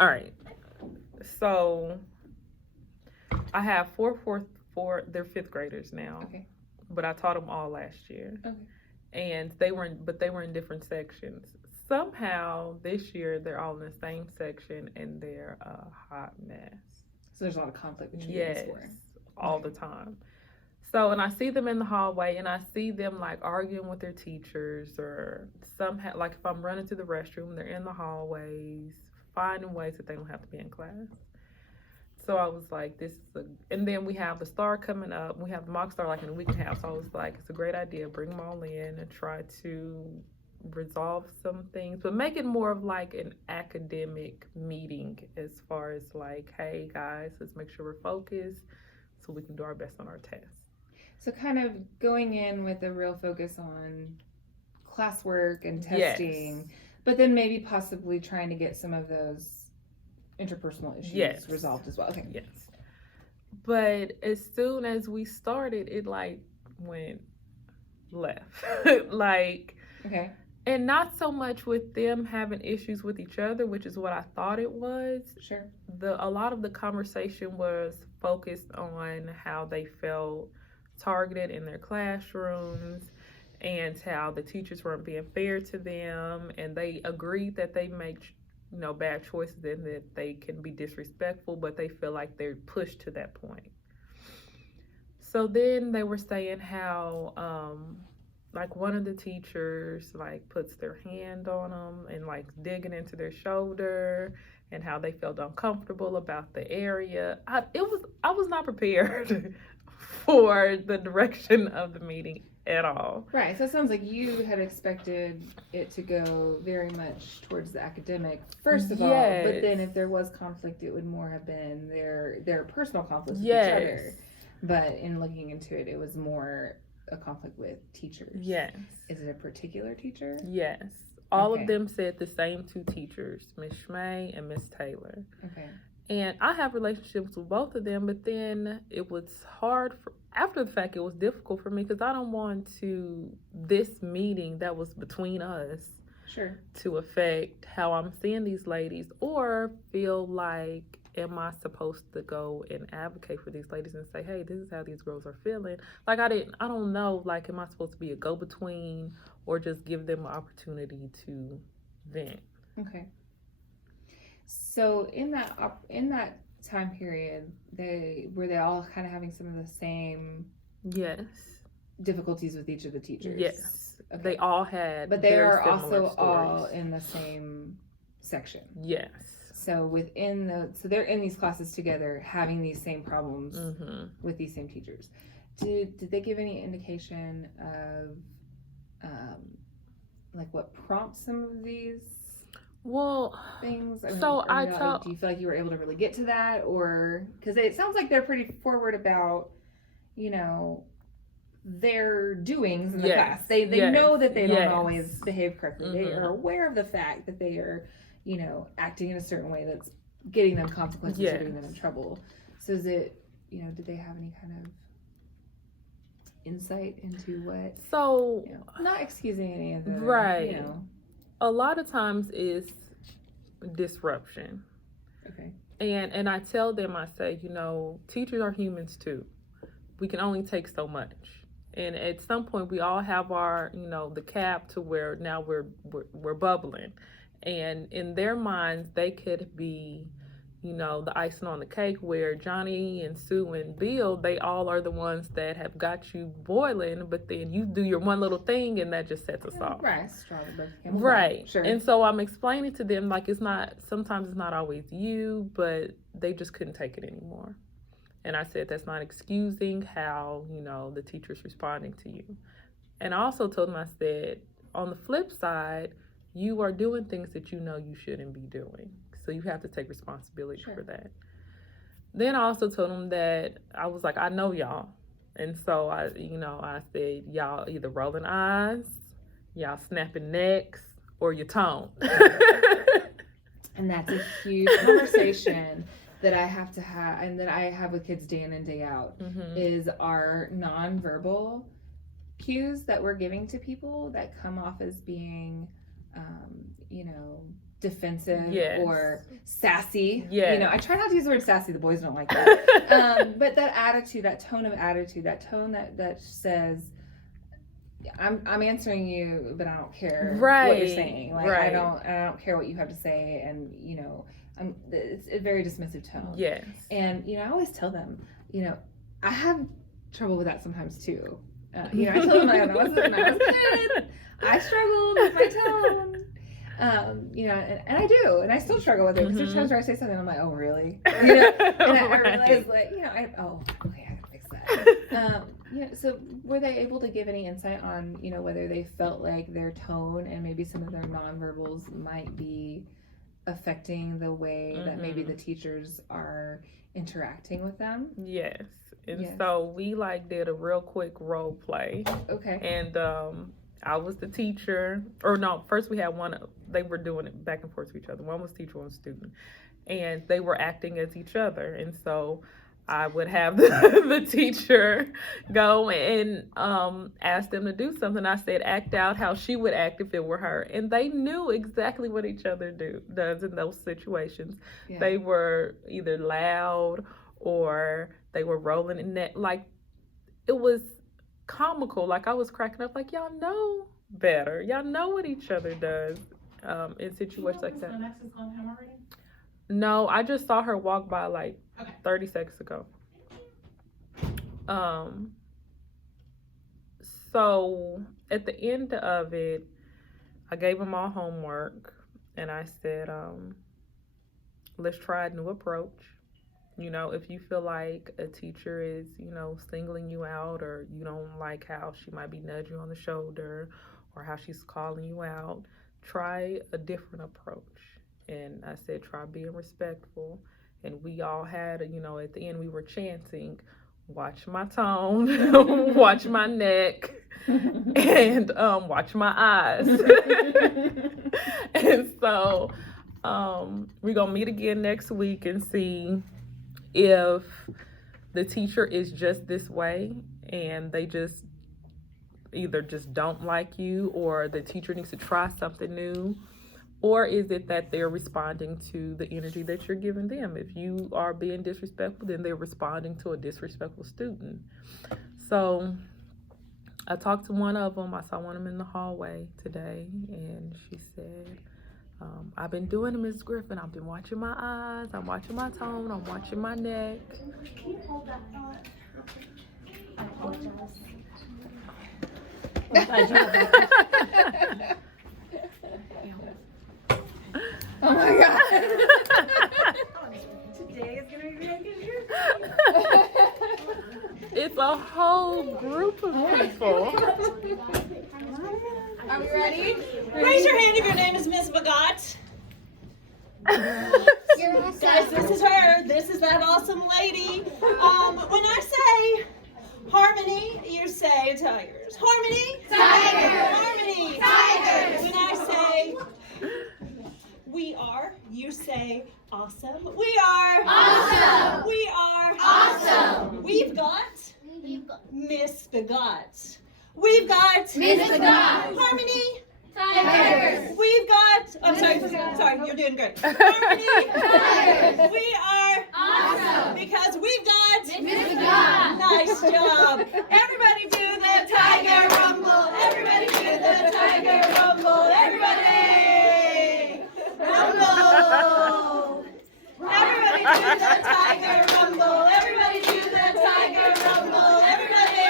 All right. So I have four. They're fifth graders now. Okay. But I taught them all last year. Okay. And they were in different sections. Somehow this year they're all in the same section and they're a hot mess. So there's a lot of conflict between Yes, the four. all the time. So, and I see them in the hallway and I see them like arguing with their teachers or somehow, like if I'm running to the restroom, they're in the hallways, finding ways that they don't have to be in class. So I was like, and then we have the star coming up. We have the mock star like in a week and a half. So I was like, it's a great idea. Bring them all in and try to resolve some things, but make it more of like an academic meeting as far as like, hey guys, let's make sure we're focused so we can do our best on our tests. So kind of going in with a real focus on classwork and testing, yes, but then maybe possibly trying to get some of those interpersonal issues resolved as well. Okay. Yes. But as soon as we started, it like went left. Like, okay. And not so much with them having issues with each other, which is what I thought it was. Sure. A lot of the conversation was focused on how they felt targeted in their classrooms and how the teachers weren't being fair to them, and they agreed that they make bad choices and that they can be disrespectful, but they feel like they're pushed to that point. So then they were saying how like one of the teachers like puts their hand on them and like digging into their shoulder, and how they felt uncomfortable about the area. I was not prepared for the direction of the meeting at all. Right. So it sounds like you had expected it to go very much towards the academic first of all, but then if there was conflict, it would more have been their personal conflicts with each other. But in looking into it, it was more a conflict with teachers. Yes. Is it a particular teacher? Yes. All of them said the same two teachers, Miss Schmay and Miss Taylor. Okay. And I have relationships with both of them, but then it was hard after the fact. It was difficult for me because I don't want this meeting that was between us, sure, to affect how I'm seeing these ladies, or feel like, am I supposed to go and advocate for these ladies and say, hey, this is how these girls are feeling? Like I don't know, like, am I supposed to be a go-between or just give them an opportunity to vent? Okay. So in that time period, they all kind of having some of the same difficulties with each of the teachers. Yes. Okay. They all had, but they are also all in the same section. Yes. So they're in these classes together, having these same problems with these same teachers. Did they give any indication of like what prompts some of these things? Do you feel like you were able to really get to that, or because it sounds like they're pretty forward about their doings in the class. They know that they don't always behave correctly. They are aware of the fact that they are acting in a certain way that's getting them consequences or getting them in trouble. So is it did they have any kind of insight into what? So not excusing any of the a lot of times is disruption. Okay. And I tell them, I say, teachers are humans too. We can only take so much. And at some point we all have our, the cap to where now we're bubbling. And in their minds, they could be, the icing on the cake, where Johnny and Sue and Bill, they all are the ones that have got you boiling, but then you do your one little thing and that just sets us off. Right. Right. Sure. And so I'm explaining to them, like, sometimes it's not always you, but they just couldn't take it anymore. And I said, that's not excusing how, the teacher's responding to you. And I also told them, I said, on the flip side, you are doing things that you shouldn't be doing. So you have to take responsibility for that. Then I also told them that I was like, I know y'all. And so I said, y'all either rolling eyes, y'all snapping necks, or your tone. And that's a huge conversation that I have to have, and that I have with kids day in and day out, is our nonverbal cues that we're giving to people that come off as being, defensive Yes. or sassy. Yes. You know, I try not to use the word sassy. The boys don't like that. But that attitude, that tone of attitude, that tone that says, I'm answering you, but I don't care what you're saying. Like I don't care what you have to say, and you know, it's a very dismissive tone. Yes. And you know, I always tell them, you know, I have trouble with that sometimes too. You know, I tell them when I was a kid, I struggled with my tone. You know, and I do, and I still struggle with it. Because there's times where I say something, I'm like, oh really? You know, and I realize, like, you know, okay, I gotta fix that. You know, so were they able to give any insight on, you know, whether they felt like their tone and maybe some of their nonverbals might be affecting the way that maybe the teachers are interacting with them? Yes. And so we did a real quick role play. Okay. And I was the teacher, or no, first we had they were doing it back and forth to each other. One was teacher, one was student. And they were acting as each other. And so I would have the teacher go and ask them to do something. I said, act out how she would act if it were her. And they knew exactly what each other does in those situations. Yeah. They were either loud or they were rolling in that. Like, it was comical. Like, I was cracking up. Like, y'all know better. Y'all know what each other does in situations like that. Alexis gone home already? No, I just saw her walk by 30 seconds ago. So at the end of it, I gave them all homework and I said, let's try a new approach. You know, if you feel like a teacher is, you know, singling you out, or you don't like how she might be nudging you on the shoulder or how she's calling you out, try a different approach. And I said, try being respectful. And we all had, you know, at the end we were chanting, watch my tone, watch my neck, and watch my eyes. And so we're going to meet again next week and see if the teacher is just this way and they just either just don't like you, or the teacher needs to try something new. Or is it that they're responding to the energy that you're giving them? If you are being disrespectful, then they're responding to a disrespectful student. So I talked to one of them. I saw one of them in the hallway today, and she said, I've been doing it, Ms. Griffin. I've been watching my eyes. I'm watching my tone. I'm watching my neck. Can you hold that thought? I apologize. Oh my God. Today is going to be really good. It's a whole group of people. Are we ready? Raise your hand if your name is Miss Bagot. Guys, this is her. This is that awesome lady. When I say harmony, you say tigers. Harmony? Tigers. Harmony? Tigers. When I say we are, you say awesome. We are awesome. We are awesome. We've got Miss Bagot. We've got Miss Bagot. Harmony. Tigers. We've got. I'm sorry. You're doing great. Harmony. Tigers. We are awesome because we've got Miss Bagot. Nice job. Everybody do the tiger rumble. Everybody do the tiger rumble. Everybody rumble. Everybody do the tiger rumble. Everybody do the tiger rumble. Everybody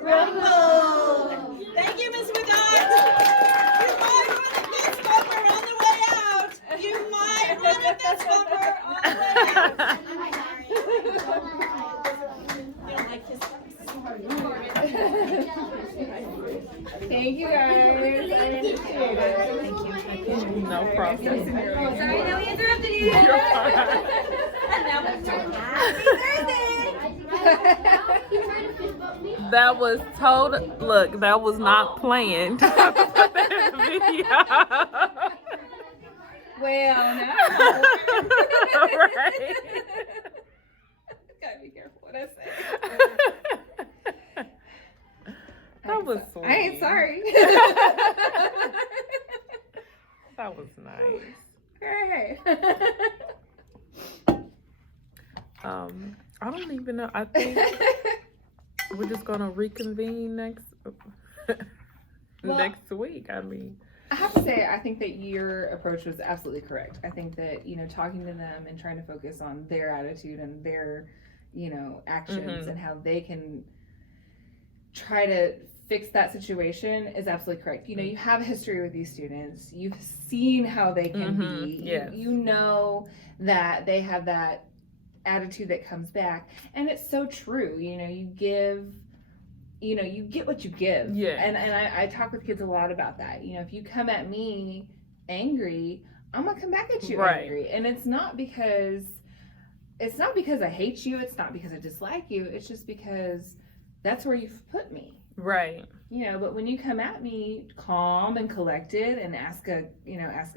rumble. Thank you, Miss Bagot. You might run a fist bumper on the way out. You might run a fist bumper on the way out. You don't like fist Thank you guys. I appreciate it. Thank you. No problem. Sorry that we interrupted you. You're fine. And now let's talk. Happy birthday. That was look, that was not planned. Video. Well, no. Right. Gotta be careful what I say. That was sweet. I ain't sorry. That was nice. Hey. I don't even know. I think we're just gonna reconvene next week. I mean, I have to say, I think that your approach was absolutely correct. I think that, you know, talking to them and trying to focus on their attitude and their, you know, actions and how they can try to fix that situation is absolutely correct. You know, you have a history with these students. You've seen how they can be. Yes. You know that they have that attitude that comes back. And it's so true. You know, you get what you give. Yeah. And I talk with kids a lot about that. You know, if you come at me angry, I'm gonna come back at you angry. And it's not because I hate you, it's not because I dislike you, it's just because that's where you've put me. Right. You know, but when you come at me calm and collected and ask a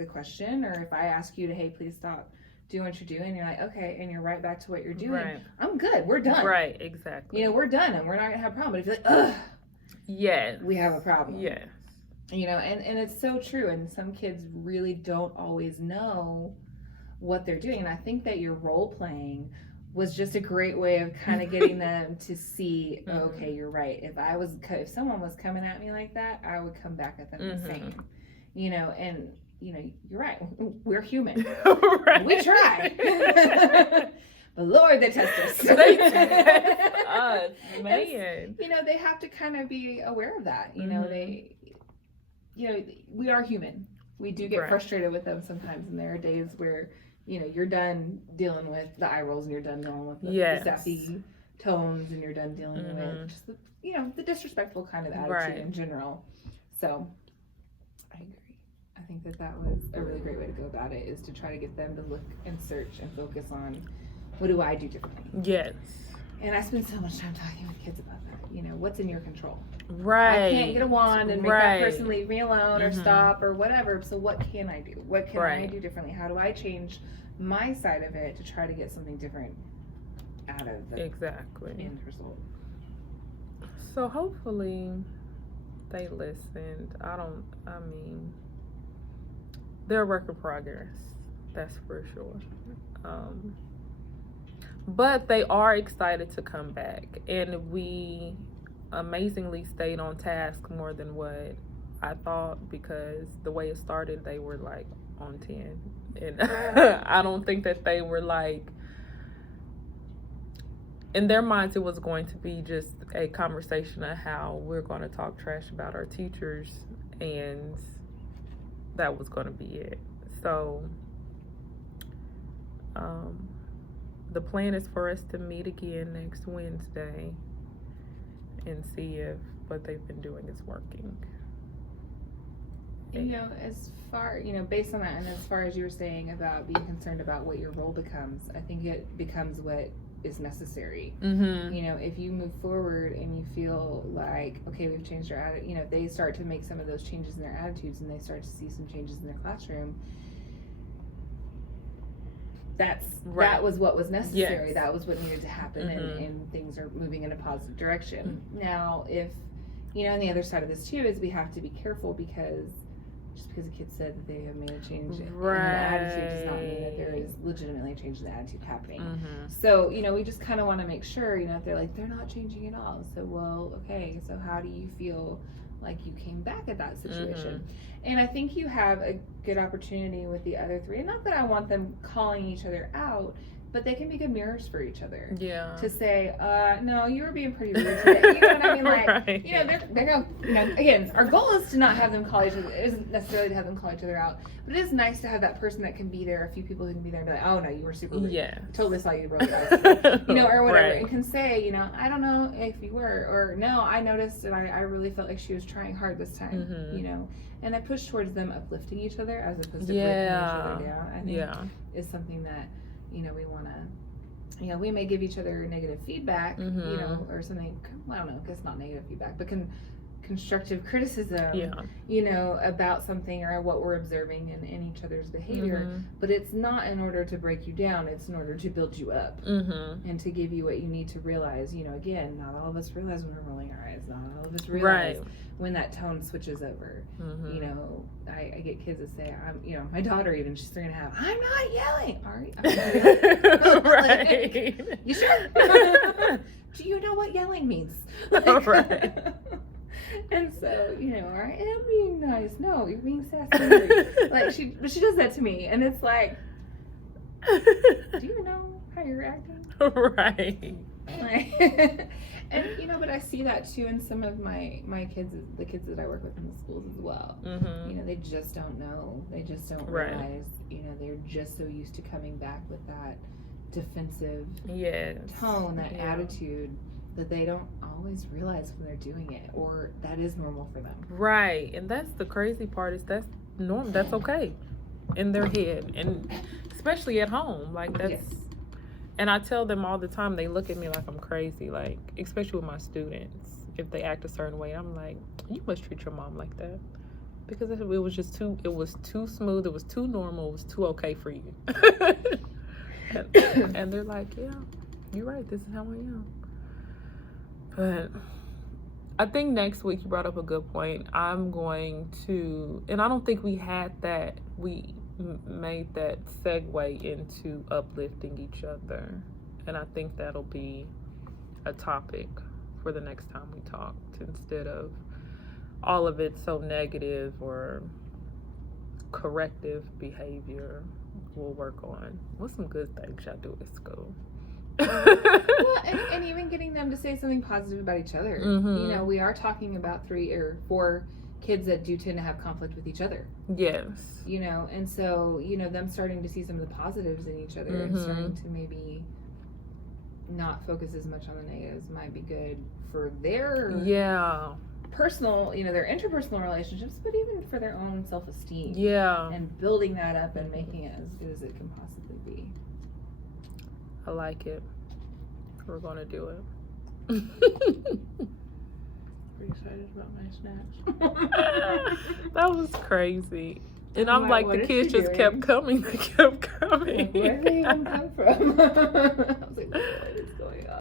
question, or if I ask you to, hey, please stop doing what you're doing, you're like, okay, and you're right back to what you're doing. Right. I'm good. We're done. Right, exactly. You know, we're done and we're not gonna have a problem. But if you're like, ugh, yes, we have a problem. Yes. You know, and it's so true. And some kids really don't always know what they're doing. And I think that your role playing was just a great way of kind of getting them to see, oh, okay, you're right. If someone was coming at me like that, I would come back at them the same. You know, and you know, you're right. We're human. Right. We try. But Lord, they test us. They test us, man. You know, they have to kind of be aware of that. You know, we are human. We do get frustrated with them sometimes, and there are days where, you know, you're done dealing with the eye rolls and you're done dealing with the sassy tones and you're done dealing with just the disrespectful kind of attitude in general. So I agree. I think that was a really great way to go about it, is to try to get them to look and search and focus on, what do I do differently? Yes. And I spend so much time talking with kids about that. You know, what's in your control? Right. I can't get a wand and make that person leave me alone or stop or whatever. So what can I do? What can I do differently? How do I change my side of it to try to get something different out of the end result? So hopefully they listened. They're a work in progress. That's for sure. But they are excited to come back, and we amazingly stayed on task more than what I thought, because the way it started, they were like on 10, and I don't think that they were like, in their minds it was going to be just a conversation of how we're going to talk trash about our teachers, and that was going to be it. So the plan is for us to meet again next Wednesday and see if what they've been doing is working. You know, as far, you know, based on that, and as far as you were saying about being concerned about what your role becomes, I think it becomes what is necessary. You know, if you move forward and you feel like, okay, we've changed our attitude, you know, if they start to make some of those changes in their attitudes and they start to see some changes in their classroom, that was what was necessary. That was what needed to happen, and things are moving in a positive direction. Now, if, you know, and the other side of this too is we have to be careful, because just because a kid said that they have made a change in the attitude does not mean that there is legitimately a change in the attitude happening. So, you know, we just kind of want to make sure, you know, if they're like, they're not changing at all. So, well, okay, so how do you feel like you came back at that situation? And I think you have a good opportunity with the other three. And not that I want them calling each other out, but they can be good mirrors for each other. Yeah. To say, no, you were being pretty rude today. You know what I mean? Like, you know, they're going to, you know, again, our goal is to not have them call each other. It isn't necessarily to have them call each other out. But it is nice to have that person that can be there, a few people who can be there and be like, oh, no, you were super rude. Yeah. Totally saw you broke it. You know, or whatever. And can say, you know, I don't know if you were, or no, I noticed and I really felt like she was trying hard this time, you know. And I push towards them uplifting each other as opposed to breaking each other down. I think is something that, you know, we want to, you know, we may give each other negative feedback, you know, or something, I don't know, I guess not negative feedback, but can constructive criticism, Yeah. you know, about something or what we're observing in each other's behavior. Mhm. But it's not in order to break you down, it's in order to build you up Mm-hmm. and to give you what you need to realize. You know, again, not all of us realize when we're rolling our eyes, not all of us realize Right. when that tone switches over. Mm-hmm. You know, I get kids that say, you know, my daughter even, she's 3.5, I'm not yelling. All right. I'm not yelling. Right. You sure? Do you know what yelling means? Right. And so, you know, I am being nice. No, you're being sassy. Like but she does that to me, and it's like, do you know how you're acting? Right. Like, and you know, but I see that too in some of my kids, the kids that I work with in the schools as well. Mm-hmm. You know, they just don't know. They just don't Right. realize. You know, they're just so used to coming back with that defensive Yes. tone, that Yeah. attitude, that they don't always realize when they're doing it, or that is normal for them. Right. And that's the crazy part is that's normal. That's okay in their head. And especially at home. Like that's Yes. and I tell them all the time, they look at me like I'm crazy, like especially with my students. If they act a certain way, I'm like, you must treat your mom like that. Because it was just too smooth, it was too normal, it was too okay for you. and they're like, yeah, you're right, this is how I am. But I think next week you brought up a good point. I'm going to, and I don't think we had that, we made that segue into uplifting each other. And I think that'll be a topic for the next time we talked, instead of all of it so negative or corrective behavior. We'll work on what's some good things y'all do at school. Well, and even getting them to say something positive about each other. Mhm. You know, we are talking about 3 or 4 kids that do tend to have conflict with each other. Yes. You know, and so, you know, them starting to see some of the positives in each other and Mhm. starting to maybe not focus as much on the negatives might be good for their Yeah. personal, you know, their interpersonal relationships, but even for their own self-esteem. Yeah. And building that up and making it as good as it can possibly be. I like it. We're gonna do it. Pretty excited about my snacks. That was crazy. And I'm I'm like, like, what the is kids she just kept doing? coming. They kept coming. Like, where did they even come from? I was like,